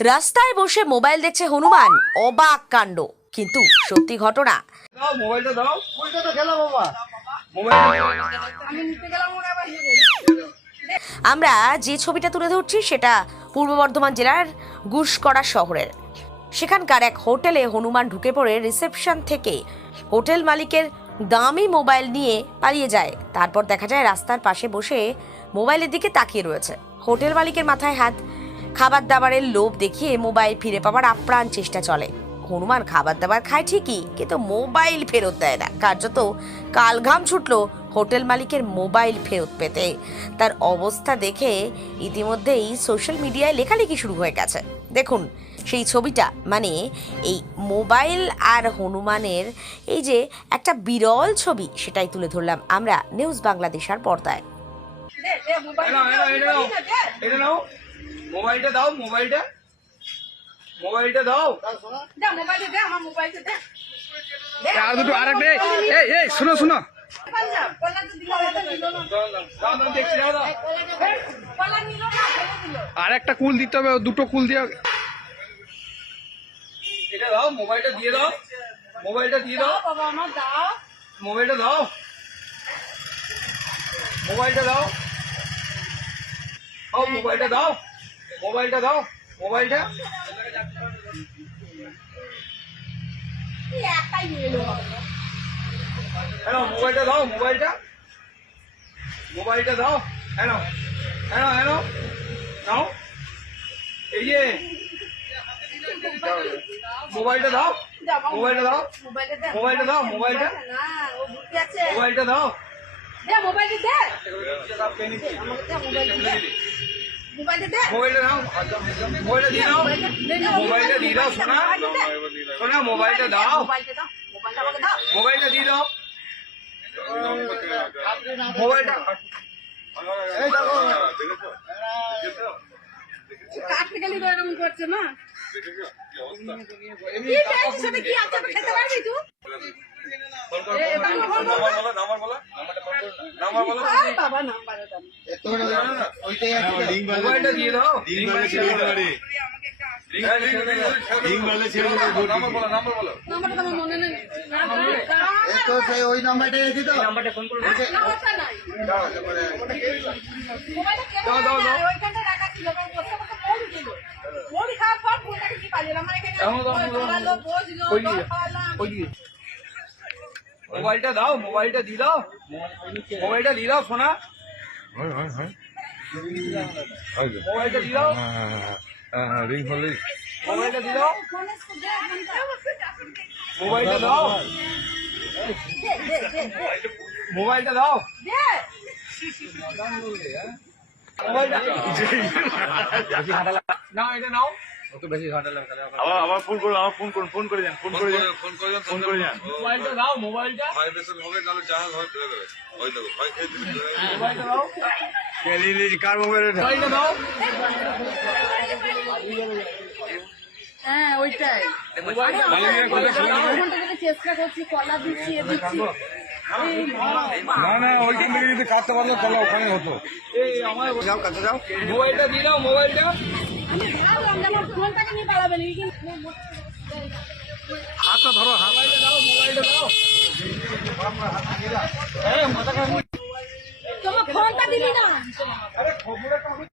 রাস্তায় বসে মোবাইল দেখছে হনুমান, অবাক কাণ্ড কিন্তু সত্যি ঘটনা। মোবাইলটা দাও, তো খেলাম বাবা। আমরা যে ছবিটা তুলে ধরছি সেটা পূর্ব বর্ধমান জেলার গুসকরা শহরের। সেখানকার এক হোটেলে হনুমান ঢুকে পড়ে রিসেপশন থেকে হোটেল মালিকের দামি মোবাইল নিয়ে পালিয়ে যায়। তারপর দেখা যায় রাস্তার পাশে বসে মোবাইলের দিকে তাকিয়ে রয়েছে। হোটেল মালিকের মাথায় হাত। খাবার দাবারের লোভ দেখিয়ে মোবাইল ফিরে পাওয়ার আপ্রাণ চেষ্টা চলে। হনুমান খাবার দাবার খায় ঠিকই, কিন্তু মোবাইল ফেরত দেয় না। কার্যত কালঘাম ছুটলো হোটেল মালিকের মোবাইল ফেরত পেতে। তার অবস্থা দেখে ইতিমধ্যেই সোশ্যাল মিডিয়ায় লেখালেখি শুরু হয়ে গেছে। দেখুন সেই ছবিটা, মানে এই মোবাইল আর হনুমানের এই যে একটা বিরল ছবি, সেটাই তুলে ধরলাম আমরা নিউজ বাংলাদেশের পর্দায়। এটা নাও, মোবাইলটা দাও, মোবাইলটা দাও। আর দুটো আরেকটা, এই শোনো শোনো, আর একটা কুল দিতে হবে, দুটো কুল দিয়ে। এটা দাও, মোবাইলটা দিয়ে দাও, মোবাইলটা দিয়ে দাও, মোবাইলটা দাও, মোবাইলটা দাও, মোবাইলটা দাও, মোবাইলটা দাও, মোবাইলটা হ্যালো, মোবাইলটা দাও, মোবাইলটা দাও, হ্যালো হ্যালো হ্যালো নাও, এই যে মোবাইলটা দাও, মোবাইলটা দাও, মোবাইলটা দাও, মোবাইলটা দাও, মোবাইলটা দাও, মোবাইলটা দিয়ে দাও, মোবাইলটা দিয়ে দাও, শোনা শোনা, মোবাইলটা দাও, মোবাইলটা দিয়ে দাও, মোবাইলটা কাটতে গেলে তো এরকম করছে না। মোবাইলটা দিয়ে দাও, ওই নাম্বারটা দিত। মোবাইলটা দাও, মোবাইলটা দিয়ে দাও, মোবাইলটা দিয়ে দাও, শোনা মোবাইলটা দিয়ে দাও, রিং হলে মোবাইলটা দিয়ে দাও, মোবাইলটা দাও, মোবাইলটা দাও, মোবাইলটা নাও, এটা নাও। আবার ফোন করুন, আমার ফোন করে যান, মোবাইলটা দাও, মোবাইলটা মোবাইলটা দাও, কার মোবাইলে মোবাইলটা দাও, হ্যাঁ ওইটাই চেষ্টা করছি, কলা দিচ্ছি, এ দিচ্ছি। না না, ওইখান থেকে যদি কাটতে পারলে তাহলে ওখানে হতো। এই আমার যাও, কাছে যাও, মোবাইলটা দিয়ে দাও, মোবাইলটা ফোনটাকে নিয়ে পালাবেন। হাতটা ধরো, মোবাইলটা দাও, মোবাইলটা দাও, মাথা খারাপ। তোমার ফোনটা দিবি না। আরে খবর